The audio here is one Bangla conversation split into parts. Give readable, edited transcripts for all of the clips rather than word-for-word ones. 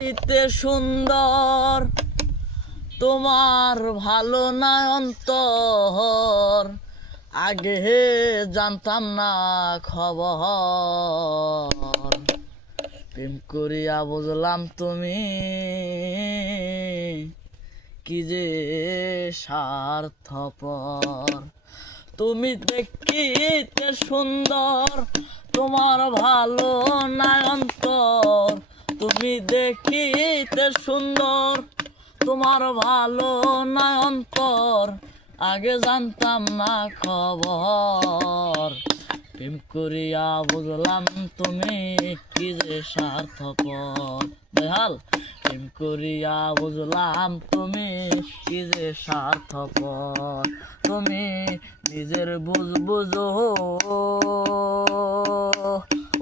এতে সুন্দর তোমার ভালো না অন্তর, আগে জানতাম না খবর। প্রেম করিয়া বুঝলাম তুমি কি যে স্বার্থপর। তুমি দেখিতে সুন্দর তোমার ভালো না অন্তর, তুমি দেখিতে সুন্দর তোমার ভালো না অন্তর, আগে জানতাম না খবর। প্রেম করিয়া বুঝলাম তুমি কি যে স্বার্থপর। বেহাল প্রেম করিয়া বুঝলাম তুমি কি যে স্বার্থপর। তুমি নিজের বুঝো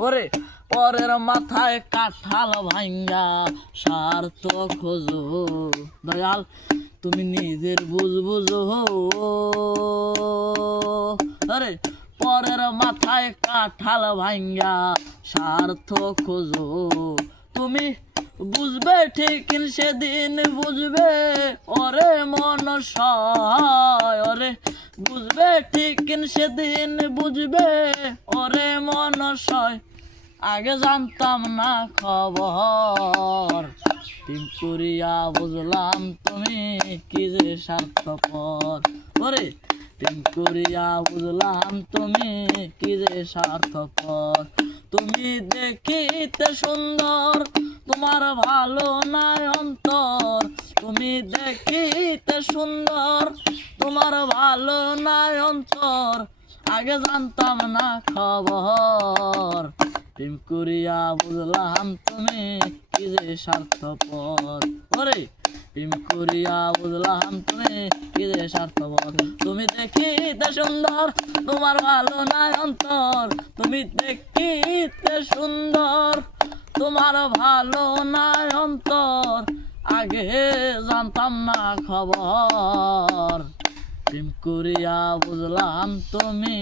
ওরে পরের মাথায় কাঁঠাল ভাঙ্গা স্বার্থ খোঁজো। দয়াল তুমি নিজের বুঝো আরে পরের মাথায় কাঁঠাল ভাঙ্গা স্বার্থ খোঁজো। তুমি বুঝবে ঠিক সেদিন বুঝবে ওরে মন সয়, ওরে বুঝবে ঠিক সেদিন বুঝবে ওরে মন সয়, আগে জানতাম না খবর। প্রেম করিয়া বুঝলাম তুমি কি যে স্বার্থপর। ওরে প্রেম করিয়া বুঝলাম তুমি কি যে স্বার্থপর। তুমি দেখিতে সুন্দর তোমার ভালো নাই অন্তর, তুমি দেখিতে সুন্দর তোমার ভালো নাই অন্তর, আগে জানতাম না খবর। প্রেম করিয়া বুঝলাম তুমি কি যে স্বার্থপর। ওরে প্রেম করিয়া বুঝলাম তুমি কি যে স্বার্থপর। তুমি দেখিতে সুন্দর তোমার ভালো নাই অন্তর, তুমি দেখিতে সুন্দর তোমার ভালো নাই অন্তর, আগে জানতাম না খবর। প্রেম করিয়া বুঝলাম তুমি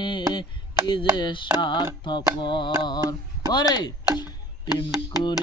কি যে স্বার্থপর। ওরে প্রেম করি